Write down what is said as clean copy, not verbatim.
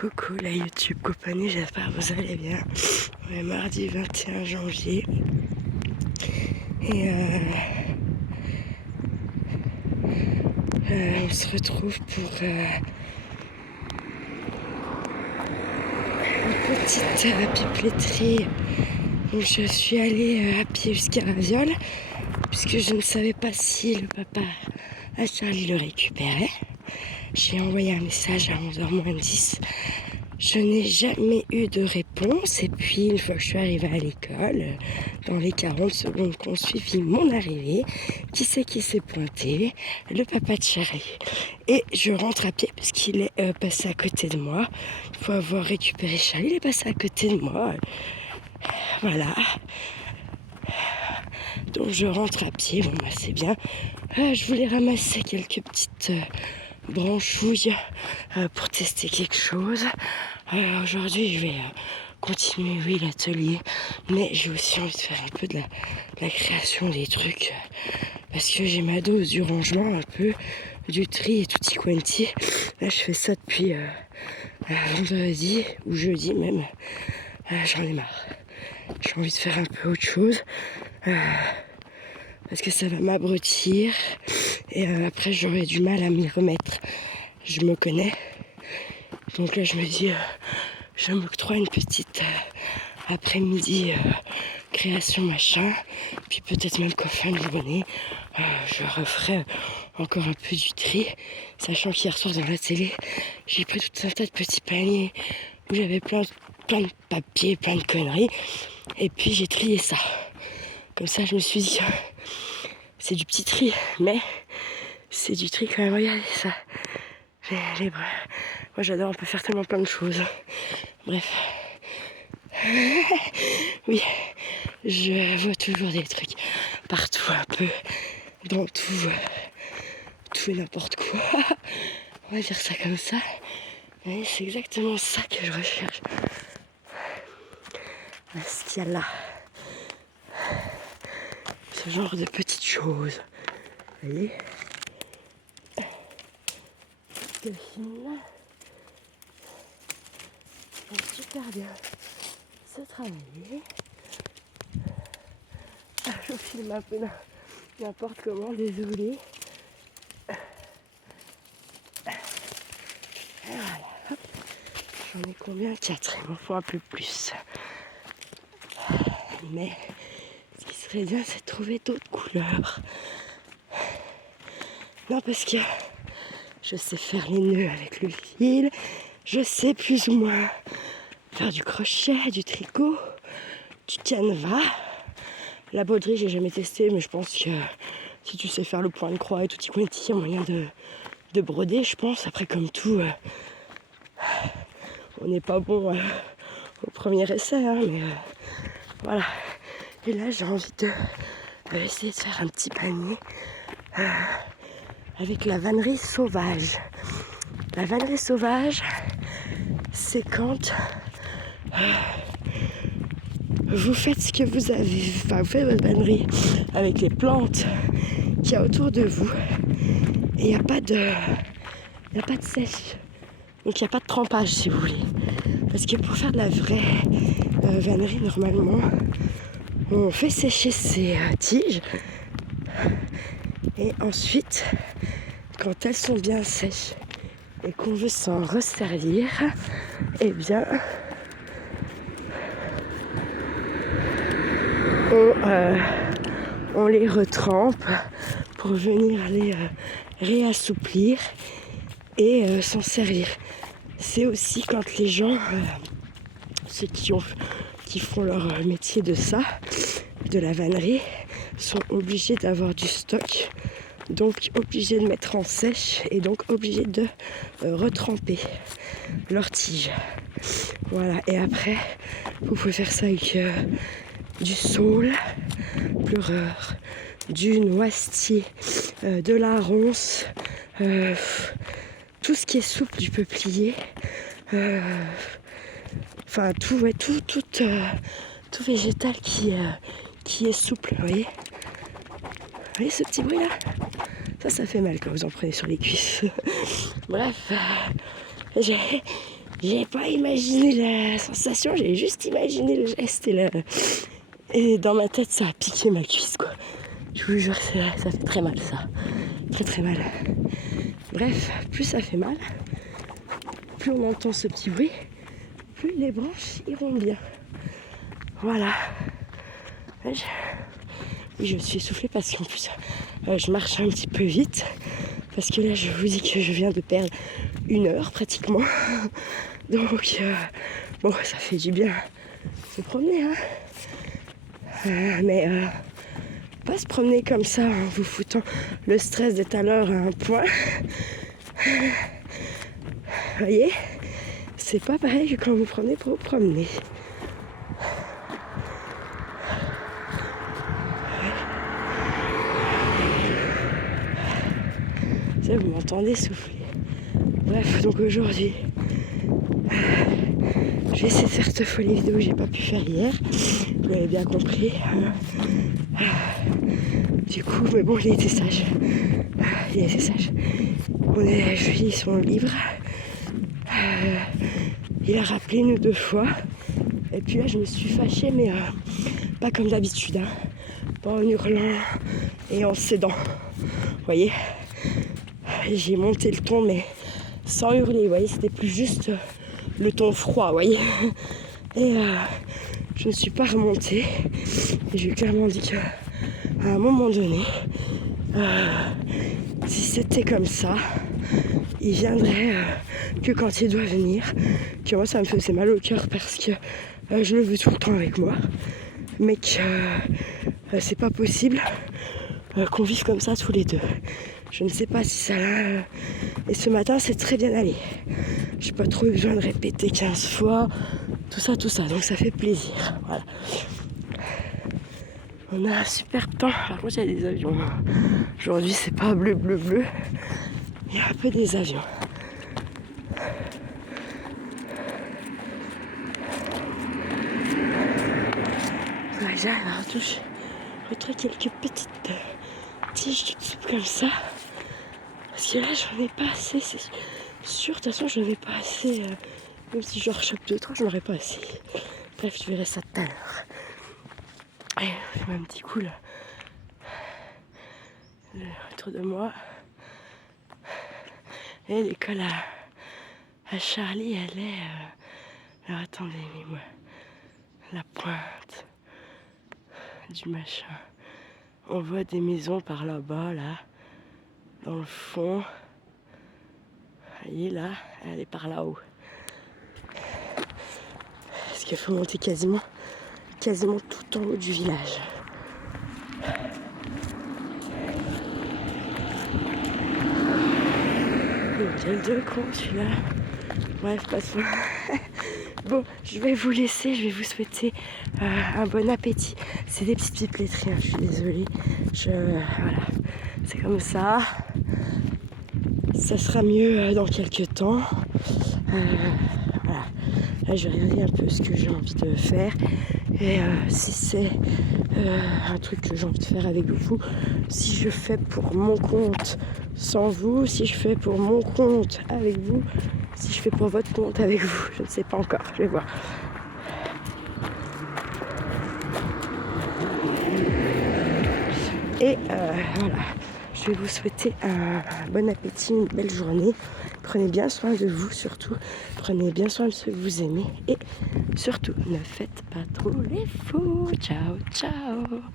Coucou la YouTube compagnie, j'espère que vous allez bien. On est mardi 21 janvier et on se retrouve pour une petite thérapie pétrie. Donc je suis allée à pied jusqu'à Raviol puisque je ne savais pas si le papa à Charlie le récupérait. J'ai envoyé un message à 11h-10. Je n'ai jamais eu de réponse. Et puis, une fois que je suis arrivée à l'école, dans les 40 secondes qui ont suivi mon arrivée, qui c'est qui s'est pointé? Le papa de Charlie. Et je rentre à pied parce qu'il est passé à côté de moi. Il faut avoir récupéré Charlie, il est passé à côté de moi. Voilà. Donc je rentre à pied, bon bah c'est bien. Je voulais ramasser quelques petites branchouilles pour tester quelque chose. Aujourd'hui je vais continuer l'atelier, mais j'ai aussi envie de faire un peu de la création des trucs parce que j'ai ma dose du rangement un peu, du tri et tutti quanti. Là je fais ça depuis vendredi ou jeudi même. J'en ai marre. J'ai envie de faire un peu autre chose. Parce que ça va m'abrutir et après j'aurai du mal à m'y remettre. Je me connais. Donc là je me dis, je m'octroie une petite après-midi création machin. Puis peut-être même qu'au fin de la journée, je referai encore un peu du tri. Sachant qu'hier soir dans la télé, j'ai pris tout un tas de petits paniers où j'avais plein de papiers, plein de conneries. Et puis j'ai trié ça. Comme ça je me suis dit... C'est du petit tri, mais c'est du tri quand même. Regardez ça. Moi j'adore, on peut faire tellement plein de choses. Bref. Oui, je vois toujours des trucs partout, un peu, dans tout et n'importe quoi. On va dire ça comme ça. Et c'est exactement ça que je recherche. Ce qu'il y a là. Ce genre de petites choses. Vous voyez? Delphine va super bien se travailler. Je filme un peu n'importe comment, désolé. Voilà. J'en ai combien? 4. Il m'en faut un peu plus. Mais ce qui serait bien, c'est de trouver d'autres couleurs. Non, parce que je sais faire les nœuds avec le fil. Je sais plus ou moins faire du crochet, du tricot, du canevas. La broderie, j'ai jamais testé, mais je pense que si tu sais faire le point de croix et tout y quanti, il y a moyen de broder, je pense. Après, comme tout, on n'est pas bon au premier essai, hein, mais voilà. Et là, j'ai envie de essayer de faire un petit panier avec la vannerie sauvage. La vannerie sauvage, c'est quand vous faites ce que vous avez, enfin vous faites votre vannerie avec les plantes qu'il y a autour de vous et il n'y a pas de sèche, donc il n'y a pas de trempage si vous voulez, parce que pour faire de la vraie vannerie normalement on fait sécher ces tiges et ensuite quand elles sont bien sèches et qu'on veut s'en resservir, eh bien on les retrempe pour venir les réassouplir et s'en servir. C'est aussi quand les gens, ceux qui font leur métier de ça, de la vannerie, sont obligés d'avoir du stock, donc obligés de mettre en sèche et donc obligés de retremper leurs tiges. Voilà, et après, vous pouvez faire ça avec du saule, pleureur, du noisetier, de la ronce, tout ce qui est souple du peuplier, enfin tout végétal qui est souple, vous voyez? Vous voyez ce petit bruit là? Ça fait mal quand vous en prenez sur les cuisses. Bref, j'ai J'ai pas imaginé la sensation, j'ai juste imaginé le geste et dans ma tête ça a piqué ma cuisse quoi. Je vous jure c'est vrai, ça fait très mal ça. Très très mal. Bref, plus ça fait mal, plus on entend ce petit bruit, plus les branches iront bien. Voilà. Je suis essoufflée parce qu'en plus je marche un petit peu vite. Parce que là je vous dis que je viens de perdre 1 heure pratiquement. Donc bon ça fait du bien se promener hein. Mais pas se promener comme ça en vous foutant le stress de tout à l'heure à un point. Vous voyez, c'est pas pareil que quand vous prenez pour vous promener. Ça, vous m'entendez souffler. Bref, donc aujourd'hui, je vais essayer de faire cette folie vidéo que j'ai pas pu faire hier. Vous l'avez bien compris. Du coup, mais bon, il a été sage. Il a été sage. Je lis son livre. Il a rappelé 1 ou 2 fois. Et puis là, je me suis fâchée, mais pas comme d'habitude. Hein. Pas en hurlant et en cédant. Vous voyez, j'ai monté le ton, mais sans hurler. Vous voyez, c'était plus juste le ton froid. Vous voyez. Et je ne suis pas remontée. Et je lui ai clairement dit qu'à un moment donné, si c'était comme ça, il viendrait que quand il doit venir. Que moi, ça me faisait mal au cœur parce que je le veux tout le temps avec moi. Mais que c'est pas possible qu'on vive comme ça tous les deux. Je ne sais pas si ça l'a... Et ce matin, c'est très bien allé. J'ai pas trop eu besoin de répéter 15 fois. Tout ça. Donc ça fait plaisir. Voilà. On a un super temps. Par contre, il y a des avions. Aujourd'hui, c'est pas bleu. Il y a un peu des avions. Ouais, j'arrive à retrouver quelques petites tiges de soupe comme ça. Parce que là, j'en ai pas assez. C'est sûr, de toute façon, j'en ai pas assez. Même si je rechoppe 2-3, j'en aurais pas assez. Bref, je verrai ça tout à l'heure. Allez, je fais un petit coup là. Autour de moi. Et l'école à Charlie, elle est... Alors attendez, mais moi, la pointe du machin. On voit des maisons par là-bas, là, dans le fond. Vous voyez là, elle est par là-haut. Parce qu'il faut monter quasiment tout en haut du village. Quel de con celui-là. Bref, passons. Bon, je vais vous laisser, je vais vous souhaiter un bon appétit. C'est des petites pipeleteries, hein, je suis désolée. Voilà, c'est comme ça. Ça sera mieux dans quelques temps. Voilà. Là, je vais regarder un peu ce que j'ai envie de faire. Et si c'est un truc que j'ai envie de faire avec vous, si je fais pour mon compte sans vous, si je fais pour mon compte avec vous, si je fais pour votre compte avec vous, je ne sais pas encore, je vais voir. Et voilà, je vais vous souhaiter un bon appétit, une belle journée. Prenez bien soin de vous surtout, prenez bien soin de ceux que vous aimez et surtout ne faites pas trop les fous. Ciao, ciao.